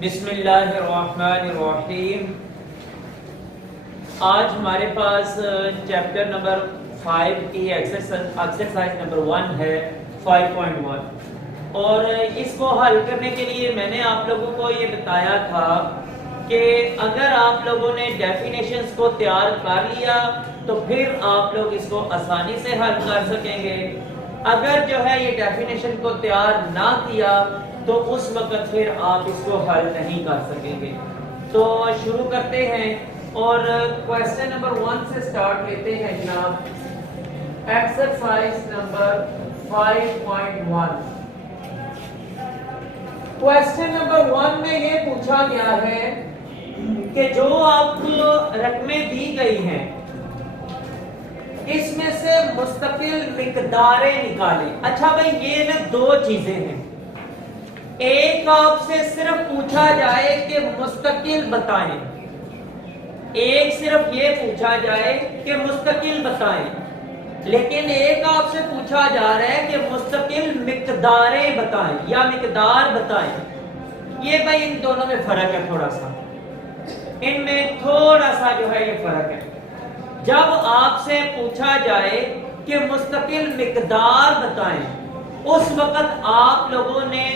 بسم اللہ الرحمن الرحیم۔ آج ہمارے پاس چیپٹر نمبر 5 کی ایکسرسائز نمبر 1 ہے 5.1، اور اس کو حل کرنے کے لیے میں نے آپ لوگوں کو یہ بتایا تھا کہ اگر آپ لوگوں نے ڈیفینیشنز کو تیار کر لیا تو پھر آپ لوگ اس کو آسانی سے حل کر سکیں گے۔ اگر جو ہے یہ ڈیفینیشن کو تیار نہ کیا تو اس وقت پھر آپ اس کو حل نہیں کر سکیں گے۔ تو شروع کرتے ہیں اور کویسچن نمبر 1 سے سٹارٹ لیتے ہیں جناب۔ Exercise number 5.1۔ کویسچن نمبر 1 میں یہ پوچھا گیا ہے کہ جو آپ کو رقمیں دی گئی ہیں اس میں سے مستقل مقداریں نکالیں۔ اچھا بھائی، یہ نا دو چیزیں ہیں۔ ایک آپ سے صرف پوچھا جائے کہ مستقل بتائیں، ایک صرف یہ پوچھا جائے کہ مستقل بتائیں، لیکن ایک آپ سے پوچھا جا رہا ہے کہ مستقل مقداریں بتائیں یا مقدار بتائیں۔ یہ بھائی ان دونوں میں فرق ہے، تھوڑا سا ان میں تھوڑا سا جو ہے یہ فرق ہے۔ جب آپ سے پوچھا جائے کہ مستقل مقدار بتائیں، اس وقت آپ لوگوں نے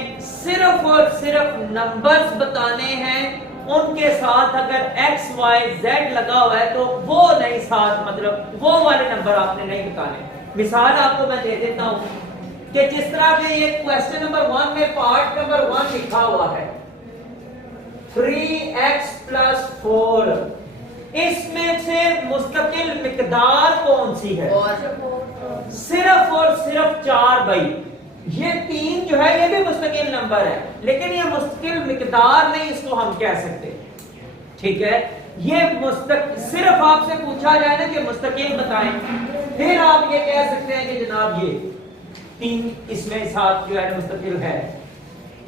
صرف اور صرف نمبرز بتانے ہیں، ان کے ساتھ اگر ایکس وائی زیڈ لگا ہوا ہے تو وہ نہیں، ساتھ مطلب وہ والے نمبر آپ نے نہیں بتانے۔ مثال آپ کو میں دے دیتا ہوں کہ جس طرح کہ یہ کویسچن نمبر 1 میں پارٹ نمبر 1 لکھا ہوا ہے 3x+4، اس میں سے مستقل مقدار کون سی ہے؟ صرف اور صرف 4۔ بھائی یہ 3 جو ہے یہ بھی مستقل نمبر ہے، لیکن یہ مستقل مقدار نہیں اس کو ہم کہہ سکتے، ٹھیک ہے؟ یہ صرف آپ سے پوچھا جائے نا کہ مستقل بتائیں، پھر آپ یہ کہہ سکتے ہیں کہ جناب یہ 3 اس میں ساتھ جو ہے مستقل ہے۔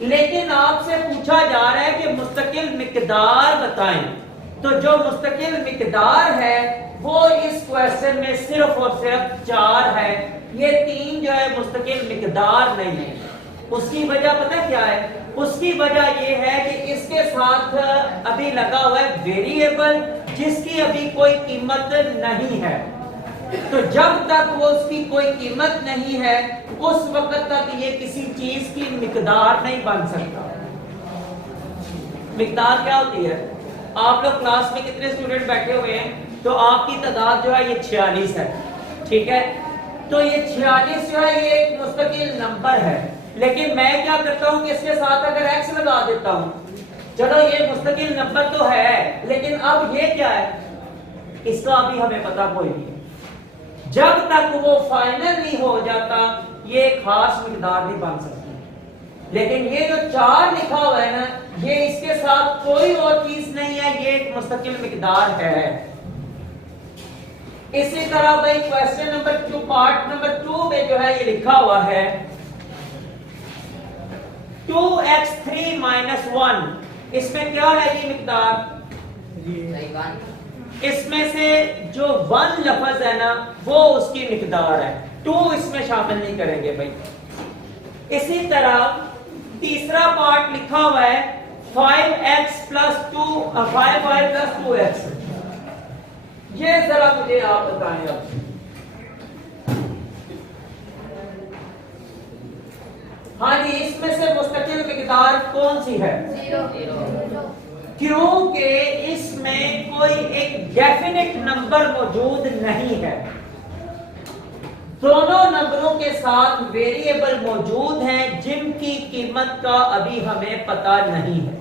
لیکن آپ سے پوچھا جا رہا ہے کہ مستقل مقدار بتائیں، تو جو مستقل مقدار ہے وہ اس کویسچن میں صرف اور صرف 4 ہے، یہ 3 جو ہے مستقل مقدار نہیں ہے۔ اس کی وجہ پتہ کیا ہے؟ اس کی وجہ یہ ہے کہ اس کے ساتھ ابھی لگا ہوا ہے ویریبل جس کی ابھی کوئی قیمت نہیں ہے، تو جب تک وہ اس کی کوئی قیمت نہیں ہے اس وقت تک یہ کسی چیز کی مقدار نہیں بن سکتا۔ مقدار کیا ہوتی ہے؟ آپ لوگ کلاس میں کتنے اسٹوڈنٹ بیٹھے ہوئے ہیں؟ تو آپ کی تعداد جو ہے یہ 46 ہے، ٹھیک ہے؟ تو یہ 46 جو ہے یہ ایک مستقل نمبر ہے، لیکن میں کیا کرتا ہوں کہ اس کے ساتھ اگر ایکس لگا دیتا ہوں، چلو یہ مستقل نمبر تو ہے لیکن اب یہ کیا ہے اس کا ابھی ہمیں پتہ کوئی نہیں ہے۔ جب تک وہ فائنل نہیں ہو جاتا یہ خاص مقدار نہیں بن سکتی، لیکن یہ جو 4 لکھا ہوا ہے نا یہ اس کے ساتھ کوئی اور چیز نہیں ہے، یہ ایک مستقل مقدار ہے۔ اسی طرح بھائی کویسچن نمبر 2 پارٹ نمبر 2 میں جو ہے یہ لکھا ہوا ہے 2x3 - 1، اس میں کیا ہے یہ مقدار؟ اس میں سے جو 1 لفظ ہے نا وہ اس کی مقدار ہے، 2 اس میں شامل نہیں کریں گے بھائی۔ اسی طرح تیسرا پارٹ لکھا ہوا ہے 5x+2 5y+2x، یہ ذرا مجھے آپ بتائیں اب ہاں جی اس میں سے مستقل مقدار کون سی ہے؟ 0، کیونکہ اس میں کوئی ایک ڈیفینٹ نمبر موجود نہیں ہے، دونوں نمبروں کے ساتھ ویریبل موجود ہیں جن کی قیمت کا ابھی ہمیں پتہ نہیں ہے۔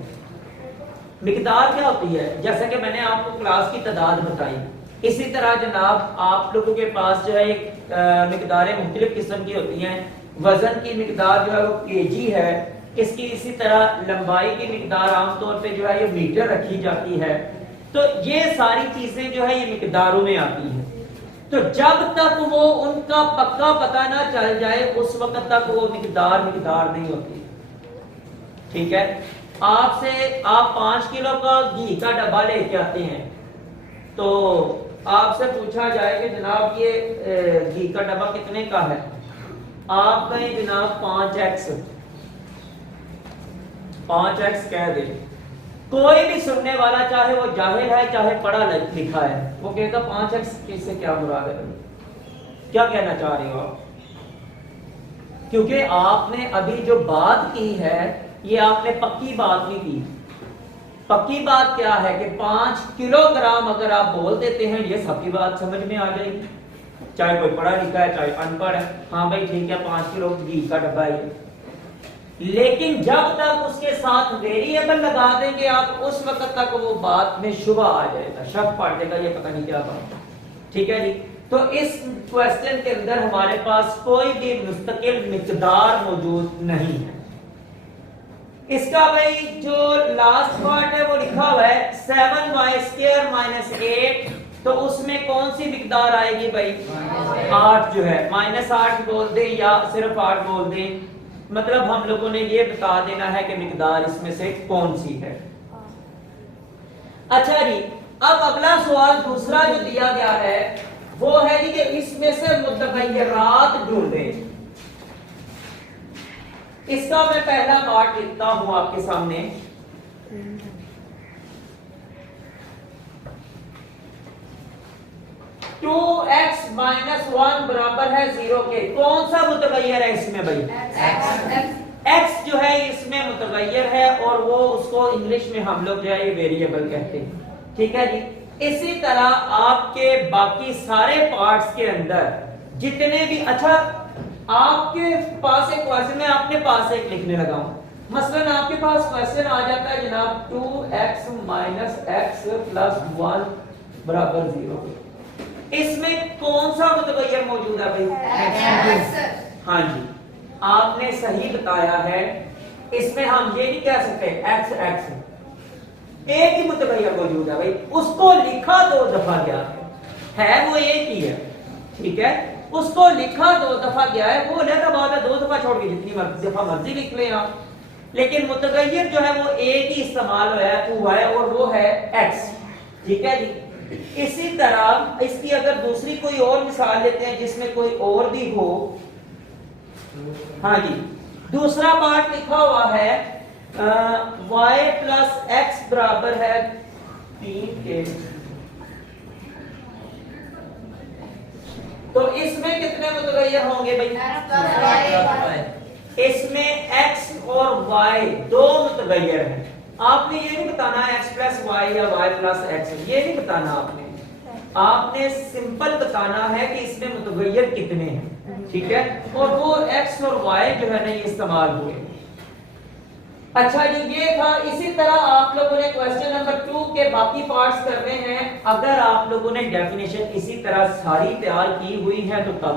مقدار کیا ہوتی ہے؟ جیسا کہ میں نے آپ کو کلاس کی تعداد بتائی، اسی طرح جناب آپ لوگوں کے پاس جو ہے ایک مقداریں مختلف قسم کی ہوتی ہیں۔ وزن کی مقدار جو ہے وہ kg ہے، اس کی اسی طرح لمبائی کی مقدار عام طور پہ جو ہے یہ میٹر رکھی جاتی ہے، تو یہ ساری چیزیں جو ہے یہ مقداروں میں آتی ہیں۔ تو جب تک وہ ان کا پکا پتہ نہ چل جائے اس وقت تک وہ مقدار نہیں ہوتی، ٹھیک ہے؟ آپ 5 کلو کا گھی کا ڈبہ لے کے آتے ہیں تو آپ سے پوچھا جائے کہ جناب یہ گھی کا ڈبہ کتنے کا ہے، آپ کہیں جناب 5x کہہ دیں कोई भी सुनने वाला चाहे वो जाहिल है चाहे पढ़ा लिखा है, वो कहेगा 5x से क्या मुराद है, क्या कहना चाह रहे हो आप? क्योंकि आपने अभी जो बात की है ये आपने पक्की बात नहीं की। पक्की बात क्या है कि 5 किलोग्राम अगर आप बोल देते हैं ये सबकी बात समझ में आ जाएगी, चाहे कोई पढ़ा लिखा है चाहे अनपढ़ है। हाँ भाई ठीक है 5 किलो घी का डब्बा है, लेकिन जब तक उसके साथ वेरिएबल लगा देंगे आप उस वक्त तक वो बात में शुबा आ जाएगा, शक पड़ जाएगा, ये पता नहीं क्या बात। ठीक है जी, तो इस क्वेश्चन के अंदर हमारे पास कोई भी मुस्तकिल मिकदार मौजूद नहीं है। इसका भाई जो लास्ट पार्ट है वो लिखा हुआ है 7y² - 8, तो उसमें कौन सी मिकदार आएगी भाई? 8 जो है, -8 बोल दे या सिर्फ 8 बोल दे, मतलब हम लोगों ने ये बता देना है कि मिकदार इसमें से कौन सी है। अच्छा जी, अब अगला सवाल दूसरा जो दिया गया है वो है जी कि इसमें से मुतगय्यरात ढूंढें। इसका मैं पहला पार्ट लिखता हूं आपके सामने। टू एक्स - 1 बराबर है 0 के। कौन सा मुतगय्यर है इसमें भाई? x जो है इसमें मुतगय्यर है और वो उसको इंग्लिश में हम लोग जो है वेरिएबल कहते हैं। ठीक है जी, इसी तरह आपके बाकी सारे पार्ट्स के अंदर जितने भी, अच्छा आपके पास एक क्वेश्चन, मैं अपने पास एक लिखने लगा हूं। मसलन आपके पास क्वेश्चन आ जाता है जनाब 2x - x + 1 बराबर 0। इसमें कौन सा मुतगय्यर मौजूद है भाई? x। हाँ जी, आपने सही बताया है। इसमें हम ये नहीं कह सकते x एक ही मुतगय्यर मौजूद है भाई, उसको लिखा 2 दफा गया है वो एक ही है। ठीक है, उसको लिखा 2 दफा गया है, वो अलग बात है, 2 दफा छोड़ के जितनी दफा मर्जी लिख लें आप, लेकिन मुतगय्यर जो है वो एक ही इस्तेमाल हुआ है और वो है x। ठीक है जी, इसी तरह इसकी अगर दूसरी कोई और मिसाल लेते हैं जिसमें कोई और भी हो। हाँ जी, दूसरा पार्ट लिखा हुआ है y + x बराबर है 3 के। तो इसमें कितने मुतगय्यर होंगे भाई? इसमें x और y 2 मुतगय्यर हैं। आपने ये नहीं बताना x + y या y + x, ये नहीं बताना आपने सिंपल बताना है कि इसमें मुतगय्यर कितने हैं। ठीक है, और वो x और y जो है ना ये इस्तेमाल हुए। अच्छा जी, ये था। इसी तरह आप लोगों ने क्वेश्चन नंबर 2 के बाकी पार्ट्स करने हैं। अगर आप लोगों ने डेफिनेशन इसी तरह सारी तैयार की हुई है तो तब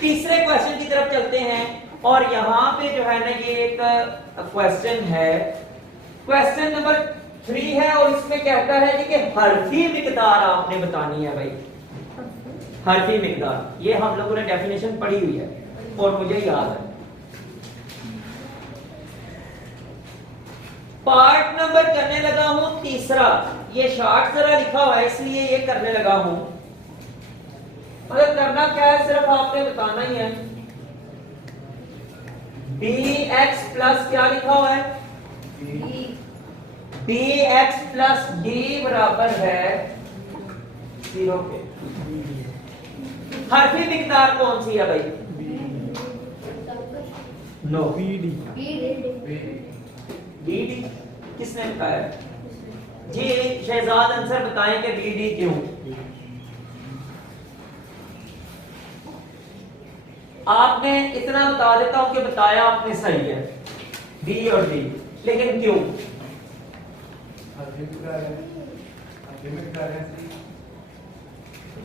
तीसरे क्वेश्चन की तरफ चलते हैं। और यहाँ पे जो है ना ये एक क्वेश्चन है, क्वेश्चन नंबर 3 है और इसमें कहता है जी कि हर्फी मिकदार आपने बतानी है भाई। हर्फी मिकदार, ये हम लोगों ने डेफिनेशन पढ़ी हुई है और मुझे याद है। पार्ट नंबर करने लगा हूं तीसरा, ये शार्ट जरा लिखा हुआ है इसलिए ये करने लगा हूं। मतलब करना क्या है, सिर्फ आपने बताना ही है। bx प्लस क्या लिखा हुआ है? bx प्लस d बराबर है 0 के। हर्फी मिकदार कौन सी है भाई? नो, BD किसने बताया जी? शहजाद अंसर बताएं कि BD क्यों? आपने इतना बता देता हूं कि बताया आपने सही है B और D, लेकिन क्यों?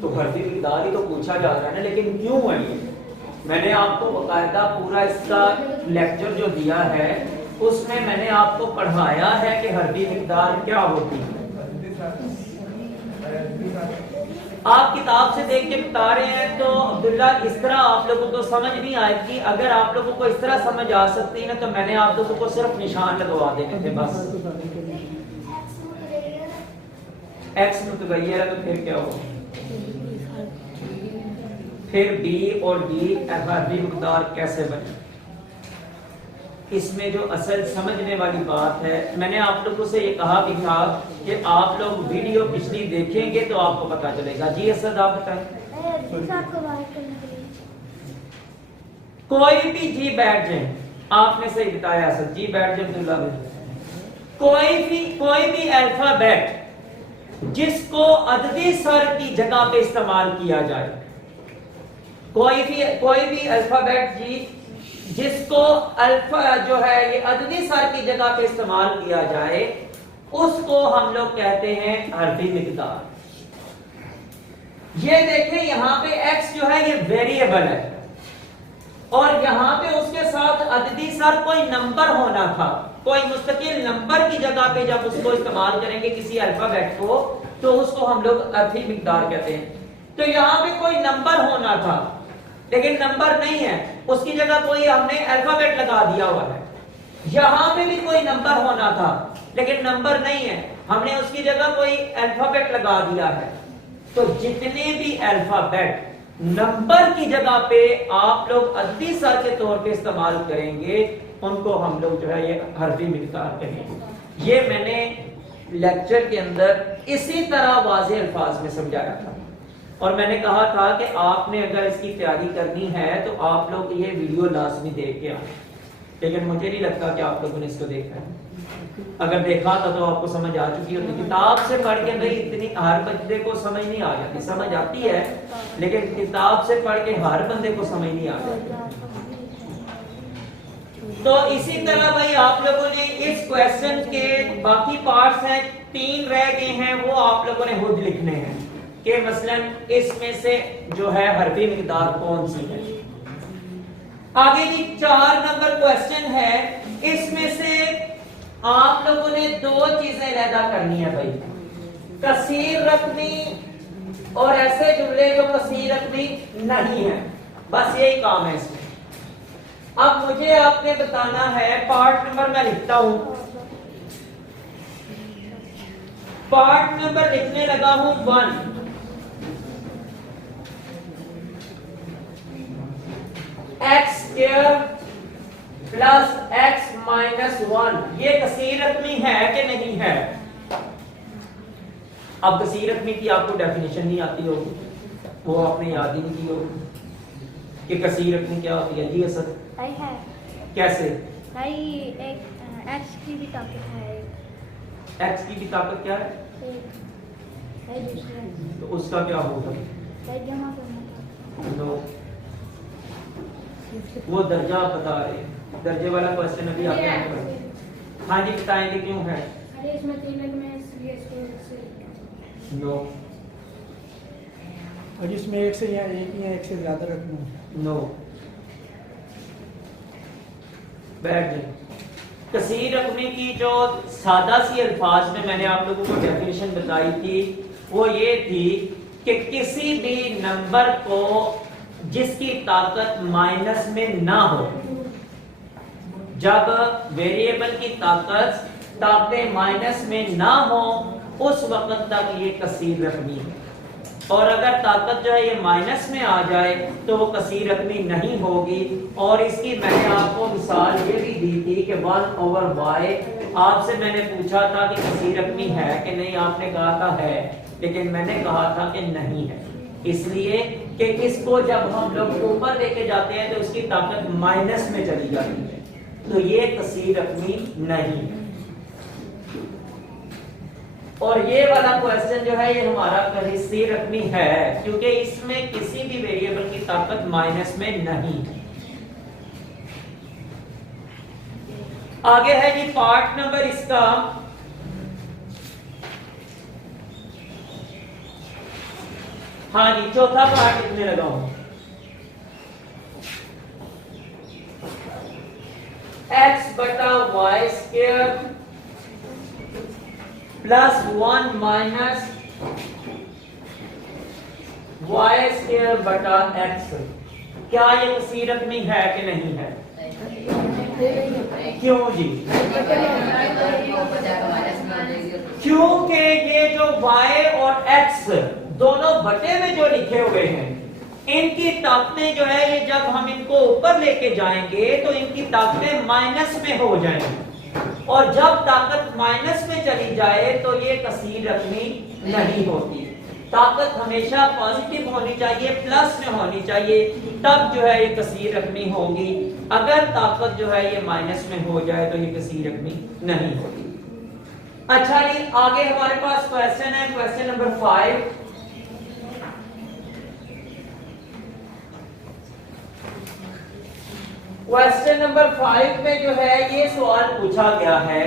तो हर्फी मिकदार ही तो पूछा जा रहा है ना, लेकिन क्यों है ये? मैंने आपको बकायदा पूरा इसका लेक्चर जो दिया है उसमें मैंने आपको पढ़ाया है कि हर्फी मिकदार क्या होती है। आप किताब से देख के बता रहे हैं तो अब्दुल्ला इस तरह आप लोगों को समझ नहीं आएगी। अगर आप लोगों को इस तरह समझ आ सकती है ना तो मैंने आप लोगों को सिर्फ निशान लगवा देने थे बस। एक्स मुतगय्यर है तो फिर क्या होगा? फिर बी और डी हर्फी मिकदार कैसे बने? इसमें जो असल समझने वाली बात है, मैंने आप लोगों से ये कहा भी था कि आप लोग वीडियो पिछली देखेंगे तो आपको पता चलेगा। जी असद आप बताएं। कोई भी जी बैठ जाए, आपने सही बताया असद, जी बैठ जाए अब्दुल्ला भाई। कोई भी अल्फाबेट जिसको अददी सर की जगह पे इस्तेमाल किया जाए, कोई भी अल्फाबेट जी जिसको अल्फा जो है ये अददी सर की जगह पे इस्तेमाल किया जाए, उसको हम लोग कहते हैं हर्फी मिकदार। ये देखें यहां पे x जो है ये वेरिएबल है, और यहां पे उसके साथ अददी सर कोई नंबर होना था, कोई मुस्तकिल नंबर की जगह पे जब उसको इस्तेमाल करेंगे किसी अल्फाबेट को, तो उसको हम लोग हर्फी मिकदार कहते हैं। तो यहां पे कोई नंबर होना था लेकिन नंबर नहीं है, उसकी जगह कोई हमने अल्फाबेट लगा दिया हुआ है। यहां पे भी कोई नंबर होना था लेकिन नंबर नहीं है, हमने उसकी जगह कोई अल्फाबेट लगा दिया है। तो जितने भी अल्फाबेट नंबर की जगह पे आप लोग अददी सर के तौर पे इस्तेमाल करेंगे, उनको हम लोग जो है ये हर्फी मिकदार कहेंगे। ये मैंने लेक्चर के अंदर इसी तरह वाज़ेह अल्फाज में समझाया था, और मैंने कहा था कि आपने अगर इसकी तैयारी करनी है तो आप लोग ये वीडियो लाजमी देख के आए, लेकिन मुझे नहीं लगता कि आप लोगों ने इसको देखा है। अगर देखा था तो आपको समझ आ चुकी होती। किताब से पढ़ के भाई इतनी हर बंदे को समझ नहीं आ जाती, समझ आती है लेकिन किताब से पढ़ के हर बंदे को समझ नहीं आ जाती। तो इसी तरह भाई आप लोगों ने इस क्वेश्चन के बाकी पार्ट्स हैं, 3 रह गए हैं, वो आप लोगों ने खुद लिखने हैं कि मसलन इसमें से जो है हर्फी मिकदार कौन सी है। आगे जी 4 नंबर क्वेश्चन है, इसमें से आप लोगों ने 2 चीजें अलहदा करनी है भाई, कसीर रकमी और ऐसे जुमले जो कसीर रकमी नहीं है, बस यही काम है इसमें। अब मुझे आपने बताना है, पार्ट नंबर मैं लिखता हूं, पार्ट नंबर लिखने लगा हूं 1। X square plus x minus 1, ये कसीर रकमी है कि नहीं है? अब कसीर रकमी की आपको डेफिनेशन नहीं आती होगी, वो आपने याद ही नहीं की होगी कि कसीर रकमी क्या होती है। जी असद है कैसे? भाई एक एक्स की भी ताकत है, एक्स की भी ताकत क्या है? है दूसरा, तो उसका क्या होगा? जमा करना। तो वो दर्जा आप बता रहे हैं, दर्जे वाला क्वेश्चन अभी आपने नहीं पढ़ा। हाँ जी बताएंगे क्यों है? अरे इसमें 3 में इसलिए इसको नो और इसमें एक से या एक या एक से ज्यादा रखना। नो बैठ जाए। कसीर रकमी की जो सादा सी अल्फाज में मैंने आप लोगों को डेफिनेशन बताई थी, वो ये थी कि किसी भी नंबर को जिसकी ताकत माइनस में ना हो, जब वेरिएबल की ताकतें माइनस में ना हो उस वक्त तक ये कसीर रकमी है, और अगर ताकत जो है ये माइनस में आ जाए तो वो कसीर रकमी नहीं होगी। और इसकी मैंने आपको मिसाल ये भी दी थी कि 1/y, आपसे मैंने पूछा था कि कसीर रकमी है कि नहीं, आपने कहा था है, लेकिन मैंने कहा था कि नहीं है, इसलिए कि इसको जब हम लोग ऊपर लेके जाते हैं तो उसकी ताकत माइनस में चली जाती है, तो ये कसीर रकमी नहीं है। और ये वाला क्वेश्चन जो है ये हमारा कसीर रकमी है, क्योंकि इसमें किसी भी वेरिएबल की ताकत माइनस में नहीं है। आगे है जी पार्ट नंबर इसका, हाँ जी चौथा पार्ट लिखने लगा हूं। x बटा y square plus 1 minus y square बटा x, क्या ये कसीर रकमी है कि नहीं है? क्यों जी? क्योंकि ये जो y और x दोनों बटे में जो लिखे हुए हैं इनकी ताकतें जो है ये जब हम इनको ऊपर लेके जाएंगे तो इनकी ताकतें माइनस में हो जाएंगी, और जब ताकत माइनस में चली जाए तो ये कसीर रकमी नहीं होती। ताकत हमेशा पॉजिटिव होनी चाहिए, प्लस में होनी चाहिए, तब जो है ये कसीर रकमी होगी। अगर ताकत जो है ये माइनस में हो जाए तो ये कसीर रकमी नहीं होगी। अच्छा जी, आगे हमारे पास क्वेश्चन है, क्वेश्चन नंबर 5। क्वेश्चन नंबर 5 में जो है ये सवाल पूछा गया है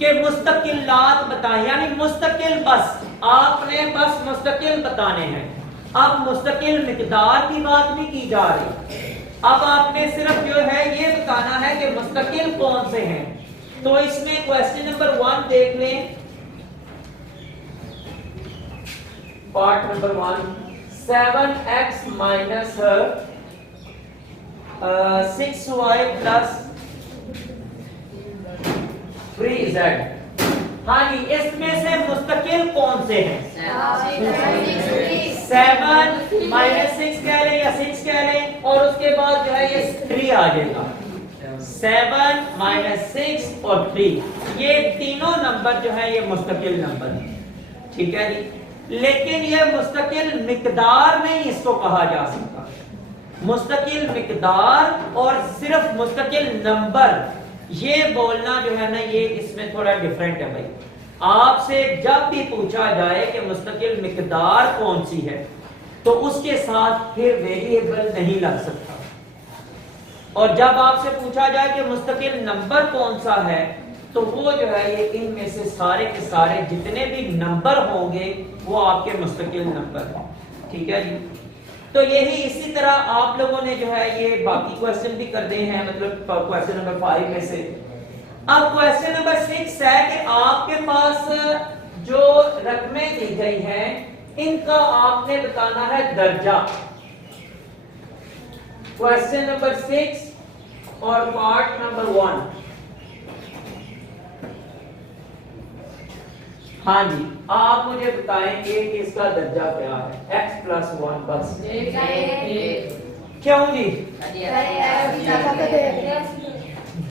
कि मुस्तकिलात बताएं, यानी मुस्तकिल बस, आपने बस मुस्तकिल बताने हैं। अब मुस्तकिल मिकदार की बात नहीं की जा रही, अब आपने सिर्फ जो है ये बताना है कि मुस्तकिल कौन से हैं। तो इसमें क्वेश्चन नंबर 1 देख लें, part number 1, 7x minus 6y plus 3z। हाँ जी, इसमें से मुस्तकिल कौन से हैं? 7 माइनस 6 कह लें या 6 कह लें, और उसके बाद जो है ये 3 आ जाएगा। 7 माइनस 6 और 3, ये तीनों नंबर जो है ये मुस्तकिल नंबर है, ठीक है जी। लेकिन ये मुस्तकिल मिकदार नहीं इसको कहा जा सकता। मुस्तकिल मिकदार और सिर्फ मुस्तकिल नंबर, ये बोलना जो है ना ये इसमें थोड़ा डिफरेंट है भाई। आपसे जब भी पूछा जाए कि मुस्तकिल मिकदार कौन सी है तो उसके साथ फिर वेरिएबल नहीं लग सकता, और जब आपसे पूछा जाए कि मुस्तकिल नंबर कौन सा है तो वो जो है ये इनमें से सारे के सारे जितने भी नंबर होंगे वो आपके मुस्तकिल नंबर हैं, ठीक है जी। तो यही इसी तरह आप लोगों ने जो है ये बाकी क्वेश्चन भी कर दिए हैं, मतलब क्वेश्चन नंबर 5 में से। अब क्वेश्चन नंबर 6 है कि आपके पास जो रकमें दी गई हैं इनका आपने बताना है दर्जा। क्वेश्चन नंबर 6 और पार्ट नंबर 1। हाँ जी, आप मुझे बताएंगे कि इसका दर्जा क्या है? x प्लस 1 बस। क्यों जी?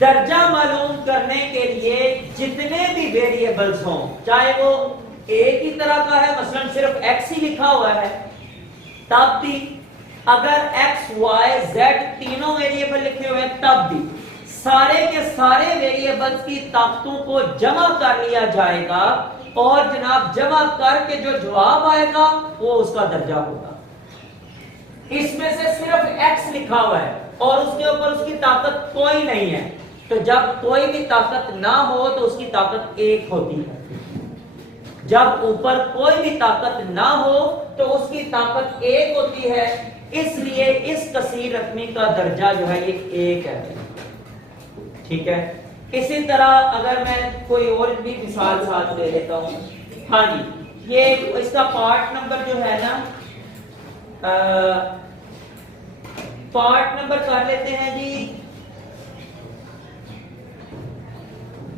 दर्जा मालूम करने के लिए जितने भी वेरिएबल्स हों, चाहे वो एक ही तरह का है, मसलन सिर्फ x ही लिखा हुआ है, तब भी अगर x, y, z तीनों वेरिएबल लिखे हुए हैं तब भी सारे के सारे वेरिएबल्स की ताकतों को जमा कर लिया जाएगा, और जनाब जमा करके जो जवाब आएगा वो उसका दर्जा होगा। इसमें से सिर्फ x लिखा हुआ है और उसके ऊपर उसकी ताकत कोई नहीं है, तो जब कोई भी ताकत ना हो तो उसकी ताकत 1 होती है। जब ऊपर कोई भी ताकत ना हो तो उसकी ताकत 1 होती है, इसलिए इस कसीर रकमी का दर्जा जो है ये 1 है, ठीक है। इसी तरह अगर मैं कोई और भी मिसाल साथ ले लेता हूं, हाँ जी, ये इसका पार्ट नंबर जो है ना, पार्ट नंबर कर लेते हैं जी,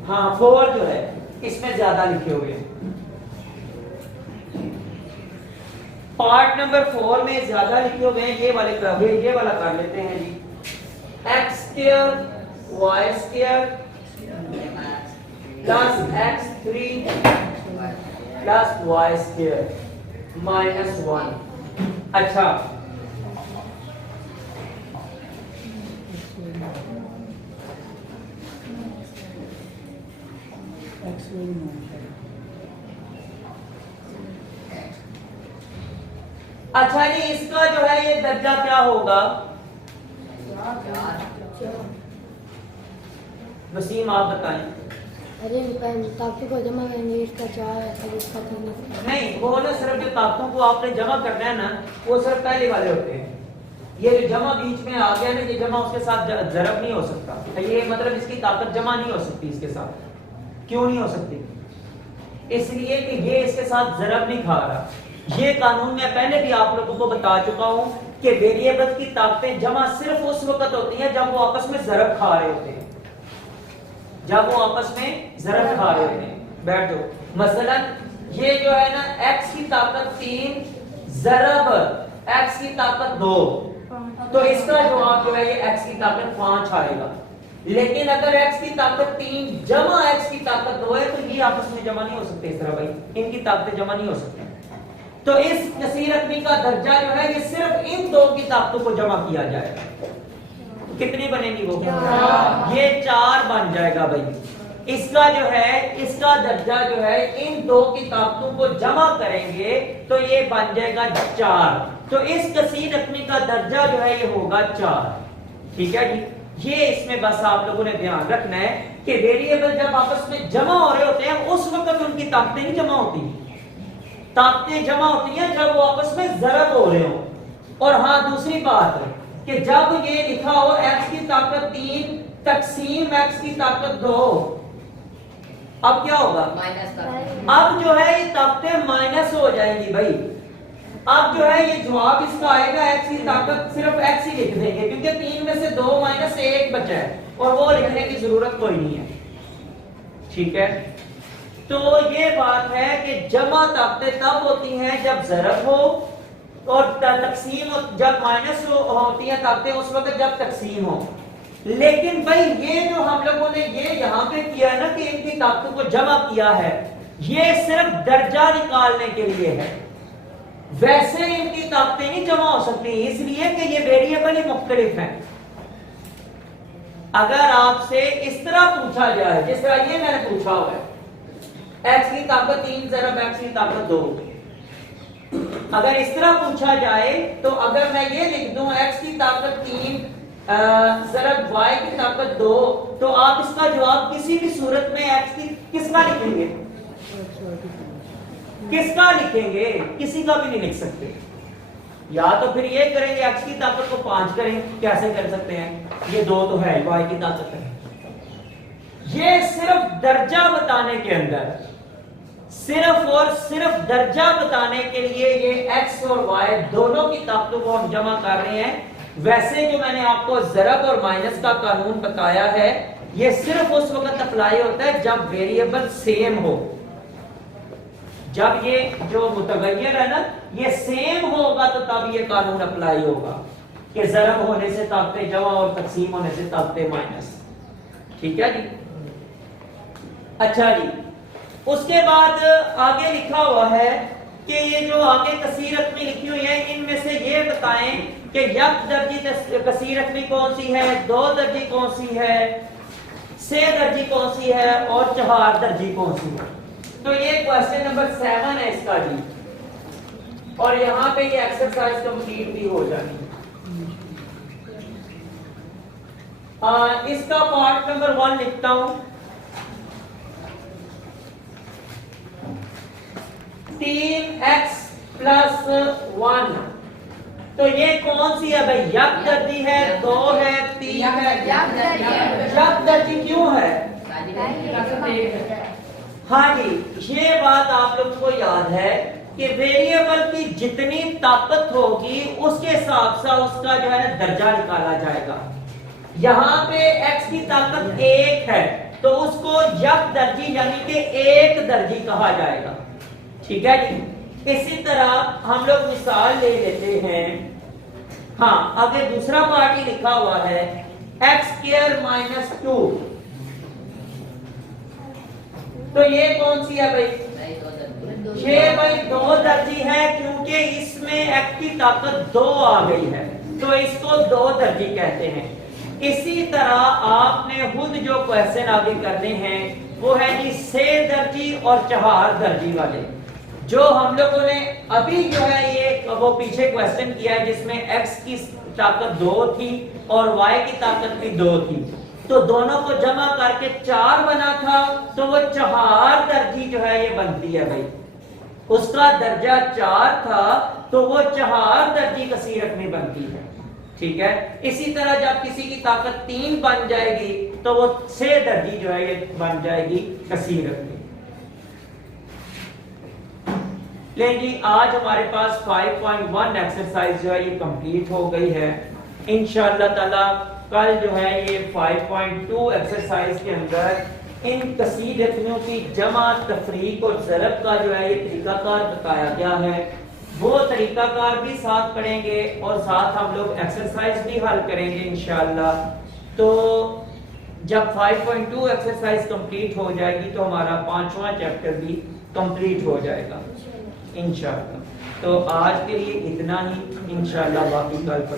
हाँ 4 जो है इसमें ज्यादा लिखे हुए हैं। पार्ट नंबर 4 में ज्यादा लिखे हुए हैं, ये वाला कर लेते हैं जी। x² y² plus x3 plus y² minus 1। अच्छा, अच्छा जी, इसका जो है ये दर्जा क्या होगा? वसीम आप बताएं। अरे ताकतों को जमा करेंगे, इसका 4 है, इसका 3 नहीं, वो ना सिर्फ जो ताकतों को आपने जमा करना है ना वो सिर्फ पहले वाले होते हैं। ये जो जमा बीच में आ गया ना, ये जमा उसके साथ जरब नहीं हो सकता। ये मतलब इसकी ताकत जमा नहीं हो सकती इसके साथ। क्यों नहीं हो सकती? इसलिए कि ये इसके साथ जरब नहीं खा रहा। ये कानून मैं पहले भी आप लोगों को बता चुका हूं कि वेरिएबल की ताकतें जमा सिर्फ उस वक्त होती हैं जब वो आपस में जरब खा रहे होते हैं, जब वो आपस में जरब खा रहे होते हैं। बैठ जाओ। मसलन ये जो है ना x की ताकत 3 जरब x की ताकत 2, तो इसका जवाब जो है ये x की ताकत 5 आएगा। लेकिन अगर x की ताकत 3 जमा x की ताकत 2 है तो ये आपस में जमा नहीं हो सकते इस तरह भाई, इनकी ताकतें जमा नहीं हो सकती। तो इस कसीर रकमी का दर्जा जो है ये सिर्फ इन दो की ताकतों को जमा किया जाएगा। तो कितनी बनेगी वो? ये 4 बन जाएगा भाई। इसका जो है इसका दर्जा जो है इन दो की ताकतों को जमा करेंगे तो ये बन जाएगा 4। तो इस कसीर रकमी का दर्जा जो है ये होगा 4। ठीक है जी। ये इसमें बस आप लोगों ने ध्यान रखना है कि वेरिएबल जब आपस में जमा हो रहे होते हैं उस वक्त उनकी ताकतें नहीं जमा होती, ताकतें जमा होती हैं जब वो आपस में ज़रब हो रहे हो। और हाँ दूसरी बात कि जब ये लिखा हो x की ताकत 3 तकसीम x की ताकत 2, अब क्या होगा? अब जो है ये ताकतें माइनस हो जाएंगी भाई। अब जो है ये जवाब इसका आएगा x की ताकत सिर्फ x ही लिख देंगे क्योंकि 3 में से 2 माइनस 1 बचा है और वो लिखने की जरूरत कोई नहीं है। ठीक है, तो ये बात है कि जमा ताकतें तब होती हैं जब ज़रब हो और तकसीम जब माइनस होती हैं ताकतें उस वक्त जब तकसीम हो। लेकिन भाई ये जो हम लोगों ने ये यहाँ पे किया है ना कि इनकी ताकतों को जमा किया है, ये सिर्फ दर्जा निकालने के लिए है। वैसे इनकी ताकतें नहीं जमा हो सकती इसलिए कि ये वेरिएबल ही मुख्तलिफ हैं। अगर आपसे इस तरह पूछा जाए जिस तरह ये मैंने पूछा हुआ है x की ताकत 3 ज़रब x की ताकत 2, अगर इस तरह पूछा जाए तो अगर मैं ये लिख दूं x की ताकत 3 ज़रब y की ताकत 2, तो आप इसका जवाब किसी भी सूरत में x की किसका लिखेंगे? किसका लिखेंगे? किसी का भी नहीं लिख सकते। या तो फिर ये करेंगे x की ताकत को 5 करें, कैसे कर सकते हैं? ये 2 तो है, y की ताकत है। ये सिर्फ दर्जा बताने के अंदर, सिर्फ और सिर्फ दर्जा बताने के लिए ये x और y दोनों की ताकतों को हम जमा कर रहे हैं। वैसे जो मैंने आपको ज़रब और माइनस का कानून बताया है ये सिर्फ उस वक्त अप्लाई होता है जब वेरिएबल सेम हो। जब ये जो मुतगय्यर है ना ये सेम होगा तो तब ये कानून अप्लाई होगा कि ज़रब होने से ताकतें जमा और तकसीम होने से ताकतें माइनस। ठीक है जी। अच्छा जी, उसके बाद आगे लिखा हुआ है कि ये जो आगे कसीर रकमी लिखी हुई है इनमें से ये बताएं कि यक दर्जी कसीर रकमी कौन सी है, 2 दर्जी कौन सी है, 6 दर्जी कौन सी है और 4 दर्जी कौन सी है। तो ये क्वेश्चन नंबर 7 है इसका जी। और यहाँ पे ये एक्सरसाइज कंप्लीट भी हो जानी है। इसका पार्ट नंबर 1 लिखता हूं। 3x + 1, तो ये कौन सी है भाई? यक दर्जी है, 2 है, 3 है। यक दर्जी क्यों है? हाँ जी, ये बात आप लोगों को याद है कि वेरिएबल की जितनी ताकत होगी उसके हिसाब से उसका जो है दर्जा निकाला जाएगा। यहाँ पे x की ताकत 1 है तो उसको यक दर्जी यानी कि 1 दर्जी कहा जाएगा। ठीक है जी। इसी तरह हम लोग मिसाल ले लेते हैं। हाँ, आगे दूसरा पार्ट ही लिखा हुआ है x² - 2, तो ये कौन सी है भाई? ये भाई 2 दर्जी है क्योंकि इसमें x की ताकत 2 आ गई है तो इसको 2 दर्जी कहते हैं। इसी तरह आपने खुद जो क्वेश्चन आगे करने हैं वो है जी 6 दर्जी और 4 दर्जी वाले। जो हम लोगों ने अभी जो है ये वो पीछे क्वेश्चन किया है जिसमें x की ताकत 2 थी और y की ताकत भी 2 थी, तो दोनों को जमा करके 4 बना था तो वो 4 दर्जी जो है ये बनती है भाई। उसका दर्जा 4 था तो वो 4 दर्जी कसीर रकमी बनती है। ठीक है। इसी तरह जब किसी की ताकत 3 बन जाएगी तो वो 6 दर्जी जो है ये बन जाएगी कसीर रकमी। लेकिन जी आज हमारे पास 5.1 एक्सरसाइज जो है ये कंप्लीट हो गई है। इंशाअल्लाह ताला कल जो है ये 5.2 एक्सरसाइज के अंदर इन कसीर रकमियों की जमा, तफरीक और ज़रब का जो है ये तरीकाकार बताया गया है। وہ طریقہ کار بھی ساتھ پڑھیں گے اور ساتھ ہم لوگ ایکسرسائز بھی حل کریں گے انشاءاللہ. تو جب 5.2 ایکسرسائز کمپلیٹ ہو جائے گی تو ہمارا 5واں چیپٹر بھی کمپلیٹ ہو جائے گا انشاءاللہ. تو آج کے لیے اتنا ہی، انشاءاللہ باقی کل پر